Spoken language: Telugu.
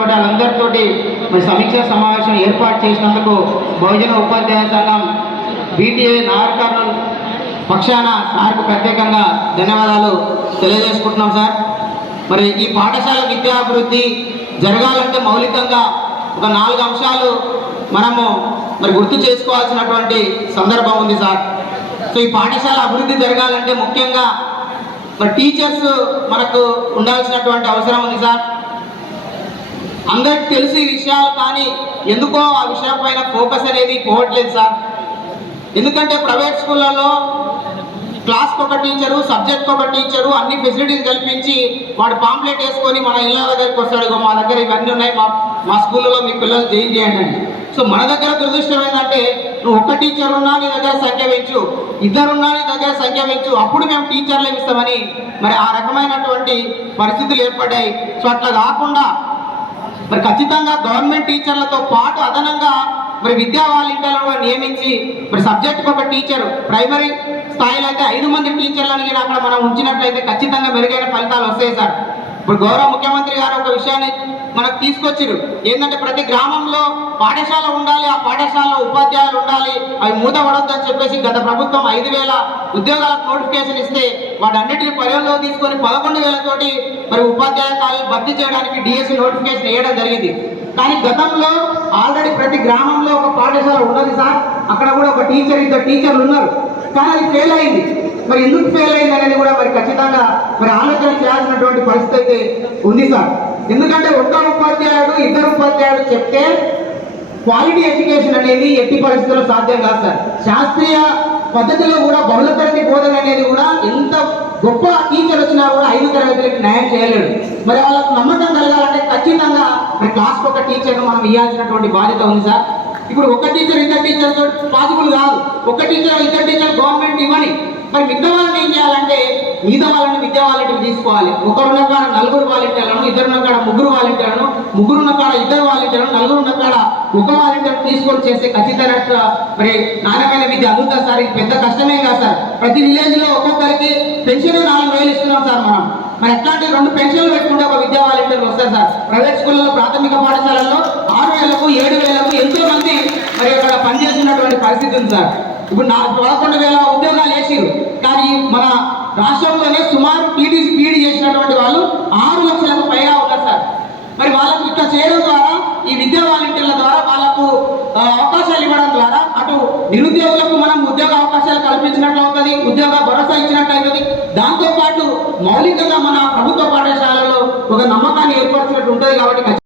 వాళ్ళందరితోటి మరి సమీక్షా సమావేశం ఏర్పాటు చేసినందుకు బహుజన ఉపాధ్యాయ సంఘం బీటీఏ నాగర్ కర్నూల్ పక్షాన సార్కు ప్రత్యేకంగా ధన్యవాదాలు తెలియజేసుకుంటున్నాం సార్. మరి ఈ పాఠశాల విద్యాభివృద్ధి జరగాలంటే మౌలికంగా ఒక 4 అంశాలు మనము మరి గుర్తు చేసుకోవాల్సినటువంటి సందర్భం ఉంది సార్. సో ఈ పాఠశాల అభివృద్ధి జరగాలంటే ముఖ్యంగా మరి టీచర్స్ మనకు ఉండాల్సినటువంటి అవసరం ఉంది సార్. అందరికి తెలిసి విషయాలు కానీ ఎందుకో ఆ విషయం పైన ఫోకస్ అనేది పోవట్లేదు సార్. ఎందుకంటే ప్రైవేట్ స్కూళ్ళలో క్లాస్కి ఒక టీచరు, సబ్జెక్ట్కి ఒక టీచరు, అన్ని ఫెసిలిటీస్ కల్పించి వాడు పాంప్లెట్ వేసుకొని మన ఇళ్ళ దగ్గరికి వస్తాడు, మా దగ్గర ఇవన్నీ ఉన్నాయి, మా స్కూళ్ళలో మీ పిల్లలు జాయిన్ చేయండి అని. సో మన దగ్గర దురదృష్టం ఏంటంటే నువ్వు ఒక్క టీచర్ ఉన్నా నీ దగ్గర సంఖ్య పెంచు, 2 ఉన్నా నీ దగ్గర సంఖ్య పెంచు, అప్పుడు మేము టీచర్లు ఇస్తామని మరి ఆ రకమైనటువంటి పరిస్థితులు ఏర్పడ్డాయి. సో అట్లా కాకుండా మరి ఖచ్చితంగా గవర్నమెంట్ టీచర్లతో పాటు అదనంగా మరి విద్యా వాలంటీర్లను నియమించి మరి సబ్జెక్ట్కి ఒక టీచరు, ప్రైమరీ స్థాయిలో అయితే 5 మంది టీచర్లను అక్కడ మనం ఉంచినట్లయితే ఖచ్చితంగా మెరుగైన ఫలితాలు వస్తాయి సార్. ఇప్పుడు గౌరవ ముఖ్యమంత్రి గారు ఒక విషయాన్ని మనకు తీసుకొచ్చారు. ఏంటంటే ప్రతి గ్రామంలో పాఠశాల ఉండాలి, ఆ పాఠశాలలో ఉపాధ్యాయులు ఉండాలి, అవి మూతపడొద్దని చెప్పేసి గత ప్రభుత్వం 5,000 ఉద్యోగాలకు నోటిఫికేషన్ ఇస్తే వాటన్నిటిని పరిగణలో తీసుకొని 11,000 తోటి మరి ఉపాధ్యాయ ఖాళీలు భర్తీ చేయడానికి డిఎస్సి నోటిఫికేషన్ వేయడం జరిగింది. కానీ గతంలో ఆల్రెడీ ప్రతి గ్రామంలో ఒక పాఠశాల ఉన్నది సార్. అక్కడ కూడా ఒక టీచర్, 2 టీచర్లు ఉన్నారు. కానీ అది ఫెయిల్ అయింది. మరి ఎందుకు ఫెయిల్ అయింది అనేది కూడా మరి ఖచ్చితంగా మరి ఆలోచన చేయాల్సినటువంటి పరిస్థితి అయితే ఉంది సార్. ఎందుకంటే ఒక్క ఉపాధ్యాయుడు, 2 ఉపాధ్యాయుడు చెప్తే క్వాలిటీ ఎడ్యుకేషన్ అనేది ఎట్టి పరిస్థితుల్లో సాధ్యం కాదు సార్. శాస్త్రీయ పద్ధతిలో కూడా బహుళ తరగతి బోధన అనేది కూడా ఎంత గొప్ప టీచర్ వచ్చినా కూడా 5 తరగతులకి న్యాయం చేయలేడు. మరి వాళ్ళకు నమ్మకం కలగాలంటే ఖచ్చితంగా మరి క్లాస్కి ఒక టీచర్ను మనం ఇవ్వాల్సినటువంటి బాధ్యత ఉంది సార్. ఇప్పుడు ఒక టీచర్ 2 టీచర్తో పాసిబుల్ కాదు. ఒక టీచర్ 2 టీచర్ గవర్నమెంట్ ఇవ్వని మరి మిగతా వాళ్ళని ఏం చేయాలంటే మిగతా వాళ్ళని విద్యా వాలంటీర్లు తీసుకోవాలి. 1 ఉన్న కాడ 4 వాలంటీర్లను, 2 ఉన్న కాడ 3 వాలంటీర్లను, 3 ఉన్న కాడ 2 వాలంటీర్లను, 4 ఉన్న కాడ 1 వాలంటీర్ తీసుకొని చేస్తే ఖచ్చితంగా మరి నాణ్యమైన విద్య అందుతుంది సార్. ఇది పెద్ద కష్టమే కాదు సార్. ప్రతి విలేజ్ లో ఒక్కొక్కరికి పెన్షన్ 4,000 ఇస్తున్నాం సార్ మనం. మరి ఎట్లాంటి 2 పెన్షన్లు పెట్టుకుంటే ఒక విద్యా వాలంటీర్లు వస్తారు సార్. ప్రైవేట్ స్కూళ్ళలో ప్రాథమిక పాఠశాలల్లో 6,000కు 7,000కు ఎంతో మంది మరి అక్కడ పనిచేస్తున్నటువంటి పరిస్థితి ఉంది సార్. ఇప్పుడు 11,000 ఉద్యోగాలు వేసిరు. కానీ మన రాష్ట్రంలోనే సుమారు టీడీసీ పీడీ చేసినటువంటి వాళ్ళు 6 లక్షలకు పైగా ఉన్నారు సార్. మరి వాళ్ళకు ఇట్లా చేయడం ద్వారా, ఈ విద్యా వాలంటీర్ల ద్వారా వాళ్ళకు అవకాశాలు ఇవ్వడం ద్వారా అటు నిరుద్యోగులకు మనం ఉద్యోగ అవకాశాలు కల్పించినట్లు అవుతుంది, ఉద్యోగ భరోసా ఇచ్చినట్లు అవుతుంది. దాంతోపాటు మౌలికంగా మన ప్రభుత్వ పాఠశాలలో ఒక నమ్మకాన్ని ఏర్పరిచినట్టు ఉంటుంది. కాబట్టి